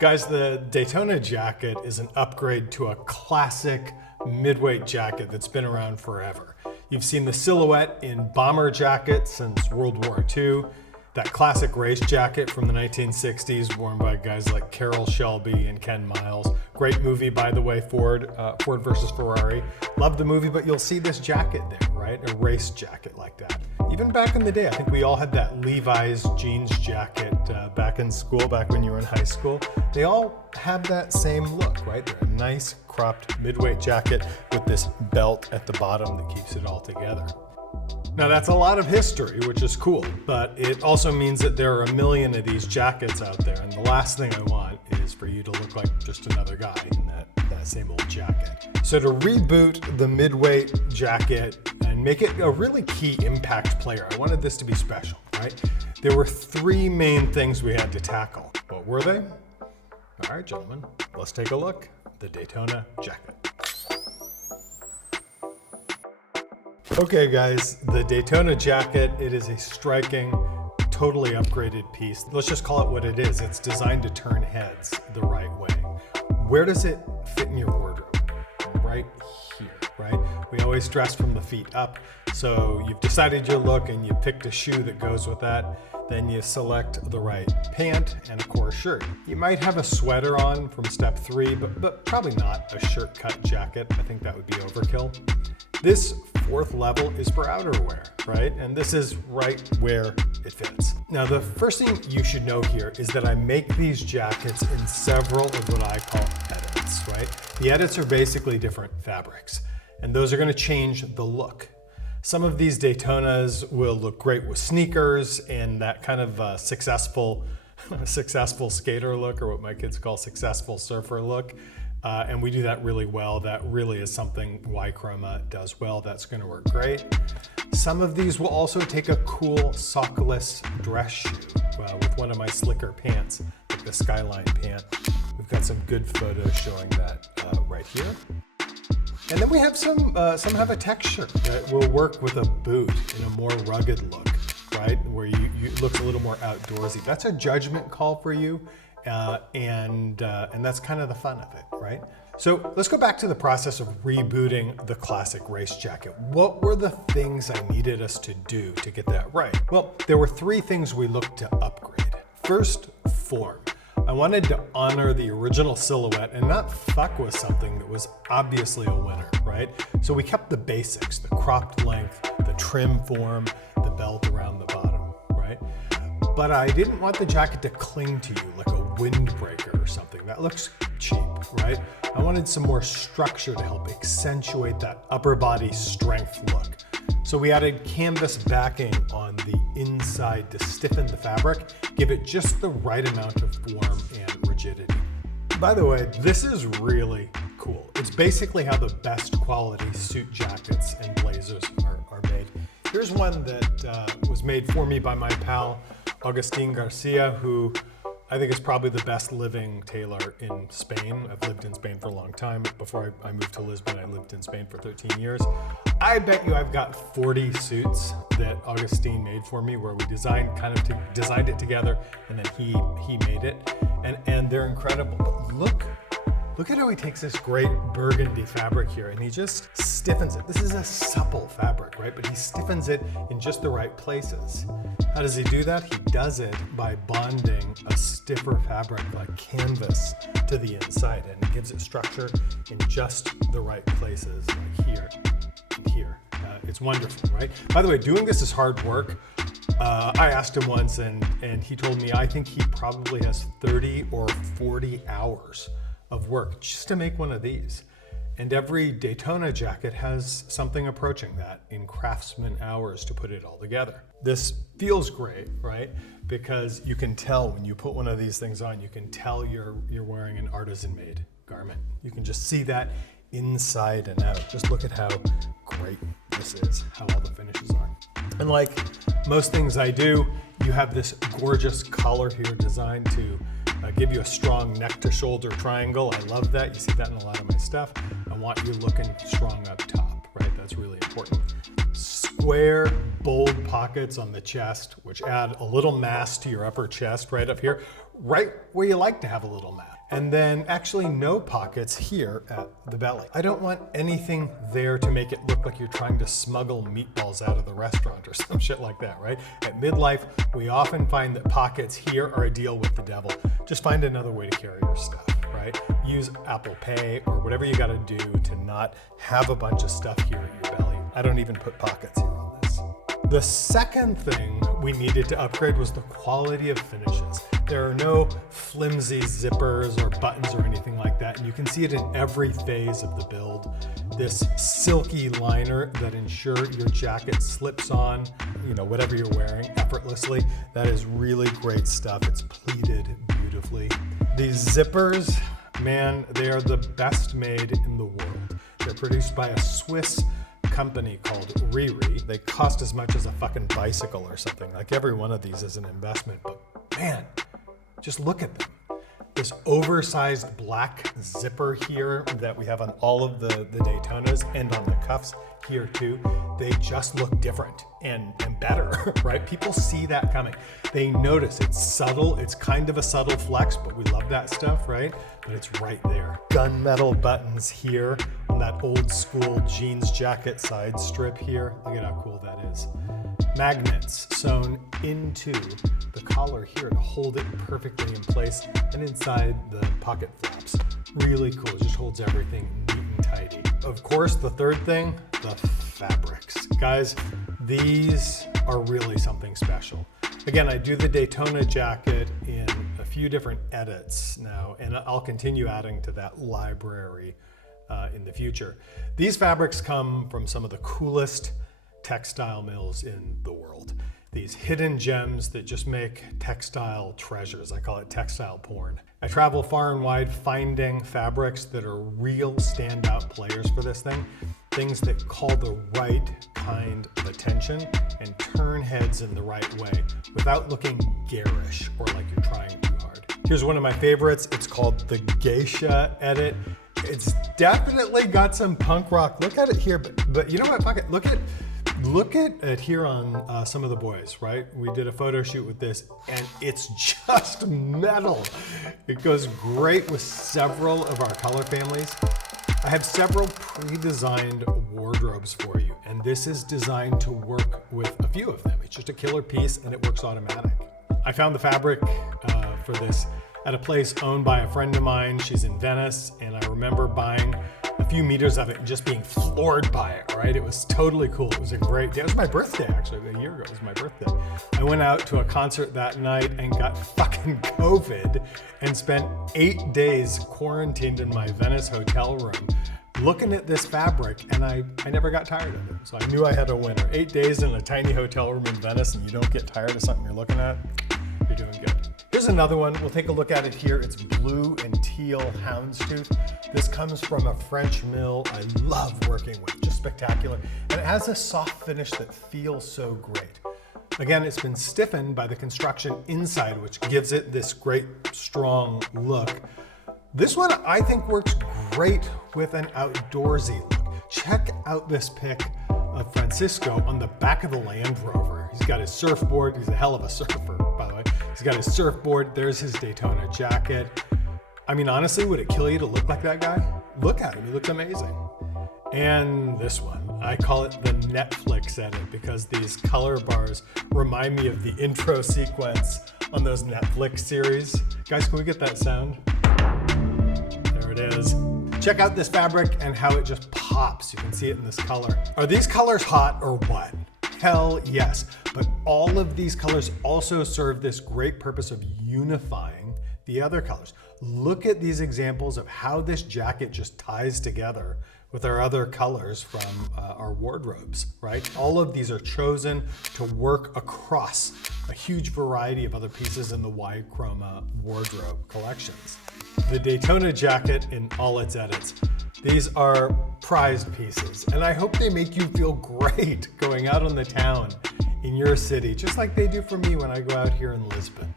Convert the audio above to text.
Guys, the Daytona jacket is an upgrade to a classic midweight jacket that's been around forever. You've seen the silhouette in bomber jackets since World War II, that classic race jacket from the 1960s worn by guys like Carroll Shelby and Ken Miles. Great movie, by the way, Ford versus Ferrari. Love the movie, but you'll see this jacket there, right? A race jacket like that. Even back in the day, I think we all had that Levi's jeans jacket back in school, back when you were in high school. They all have that same look, right? They're a nice cropped midweight jacket with this belt at the bottom that keeps it all together. Now that's a lot of history, which is cool, but it also means that there are a million of these jackets out there, and the last thing I want is for you to look like just another guy in that same old jacket. So to reboot the midweight jacket and make it a really key impact player, I wanted this to be special, right? There were three main things we had to tackle. What were they? All right, gentlemen, let's take a look. The Daytona jacket. Okay guys, the Daytona jacket, it is a striking, totally upgraded piece. Let's just call it what it is. It's designed to turn heads the right way. Where does it fit in your wardrobe? Right here, right? We always dress from the feet up. So you've decided your look and you picked a shoe that goes with that. Then you select the right pant and of course shirt. You might have a sweater on from step 3, but probably not a shirt cut jacket. I think that would be overkill. This fourth level is for outerwear, right? And this is right where it fits. Now, the first thing you should know here is that I make these jackets in several of what I call edits, right? The edits are basically different fabrics, and those are gonna change the look. Some of these Daytonas will look great with sneakers and that kind of successful skater look, or what my kids call successful surfer look. And we do that really well. That really is something Y.Chroma does well. That's gonna work great. Some of these will also take a cool sockless dress shoe with one of my slicker pants, like the Skyline pant. We've got some good photos showing that right here. And then we have some have a texture that will work with a boot in a more rugged look, right? Where you look a little more outdoorsy. That's a judgment call for you. And that's kind of the fun of it, right? So let's go back to the process of rebooting the classic race jacket. What were the things I needed us to do to get that right? Well, there were three things we looked to upgrade. First, form. I wanted to honor the original silhouette and not fuck with something that was obviously a winner, right? So we kept the basics, the cropped length, the trim form, the belt around the bottom, right? But I didn't want the jacket to cling to you like a windbreaker or something. That looks cheap, right? I wanted some more structure to help accentuate that upper body strength look. So we added canvas backing on the inside to stiffen the fabric, give it just the right amount of form and rigidity. By the way, this is really cool. It's basically how the best quality suit jackets and blazers are made. Here's one that was made for me by my pal, Agustin Garcia, who I think is probably the best living tailor in Spain. I've lived in Spain for a long time. Before I moved to Lisbon, I lived in Spain for 13 years. I bet you I've got 40 suits that Agustin made for me where we designed it together and then he made it. And they're incredible. But look at how he takes this great burgundy fabric here and he just stiffens it. This is a supple fabric, right? But he stiffens it in just the right places. How does he do that? He does it by bonding a stiffer fabric like canvas to the inside, and it gives it structure in just the right places, like here and here. It's wonderful, right? By the way, doing this is hard work. I asked him once and he told me I think he probably has 30 or 40 hours of work just to make one of these. And every Daytona jacket has something approaching that in craftsman hours to put it all together. This feels great, right? Because you can tell when you put one of these things on, you can tell you're wearing an artisan-made garment. You can just see that inside and out. Just look at how great this is, how all the finishes are. And like most things I do, you have this gorgeous collar here designed to give you a strong neck to shoulder triangle. I love that. You see that in a lot of my stuff. I want you looking strong up top, right? That's really important. square, bold pockets on the chest, which add a little mass to your upper chest right up here, right where you like to have a little mass. And then actually no pockets here at the belly. I don't want anything there to make it look like you're trying to smuggle meatballs out of the restaurant or some shit like that, right? At midlife, we often find that pockets here are a deal with the devil. Just find another way to carry your stuff, right? Use Apple Pay or whatever you gotta do to not have a bunch of stuff here at your belly. I don't even put pockets here on this. The second thing we needed to upgrade was the quality of finishes. There are no flimsy zippers or buttons or anything like that, and you can see it in every phase of the build. This silky liner that ensure your jacket slips on, whatever you're wearing effortlessly. That is really great stuff. It's pleated beautifully. These zippers, man, they are the best made in the world. They're produced by a Swiss company called Riri. They cost as much as a fucking bicycle or something. Like every one of these is an investment, but man, just look at them. This oversized black zipper here that we have on all of the Daytonas and on the cuffs here too, they just look different and better, right? People see that coming. They notice it's subtle. It's kind of a subtle flex, but we love that stuff, right? But it's right there. Gunmetal buttons here on that old school jeans jacket side strip here. Look at how cool that is. Magnets sewn into the collar here to hold it perfectly in place and inside the pocket flaps. Really cool, it just holds everything neat and tidy. Of course, the third thing, the fabrics. Guys, these are really something special. Again, I do the Daytona jacket in a few different edits now, and I'll continue adding to that library in the future. These fabrics come from some of the coolest textile mills in the world. These hidden gems that just make textile treasures. I call it textile porn. I travel far and wide finding fabrics that are real standout players for this thing. Things that call the right kind of attention and turn heads in the right way without looking garish or like you're trying too hard. Here's one of my favorites. It's called the Geisha Edit. It's definitely got some punk rock. Look at it here, but you know what? Fuck it. Look at it here on some of the boys, right? We did a photo shoot with this and it's just metal. It goes great with several of our color families. I have several pre-designed wardrobes for you, and this is designed to work with a few of them. It's just a killer piece and it works automatic. I found the fabric for this at a place owned by a friend of mine. She's in Venice, and I remember buying a few meters of it and just being floored by it, right? It was totally cool. It was a great day. It was my birthday, actually. A year ago, it was my birthday. I went out to a concert that night and got fucking COVID and spent 8 days quarantined in my Venice hotel room looking at this fabric, and I never got tired of it. So I knew I had a winner. 8 days in a tiny hotel room in Venice and you don't get tired of something you're looking at, you're doing good. Here's another one. We'll take a look at it here. It's blue and teal houndstooth. This comes from a French mill I love working with, just spectacular. And it has a soft finish that feels so great. Again, it's been stiffened by the construction inside, which gives it this great, strong look. This one I think works great with an outdoorsy look. Check out this pic of Francisco on the back of the Land Rover. He's got his surfboard. He's a hell of a surfer, by the way. He's got his surfboard. There's his Daytona jacket. I mean, honestly, would it kill you to look like that guy? Look at him, he looks amazing. And this one, I call it the Netflix edit because these color bars remind me of the intro sequence on those Netflix series. Guys, can we get that sound? There it is. Check out this fabric and how it just pops. You can see it in this color. Are these colors hot or what? Hell yes. But all of these colors also serve this great purpose of unifying the other colors. Look at these examples of how this jacket just ties together with our other colors from our wardrobes, right? All of these are chosen to work across a huge variety of other pieces in the Y.Chroma wardrobe collections. The Daytona jacket in all its edits. These are prized pieces, and I hope they make you feel great going out on the town in your city, just like they do for me when I go out here in Lisbon.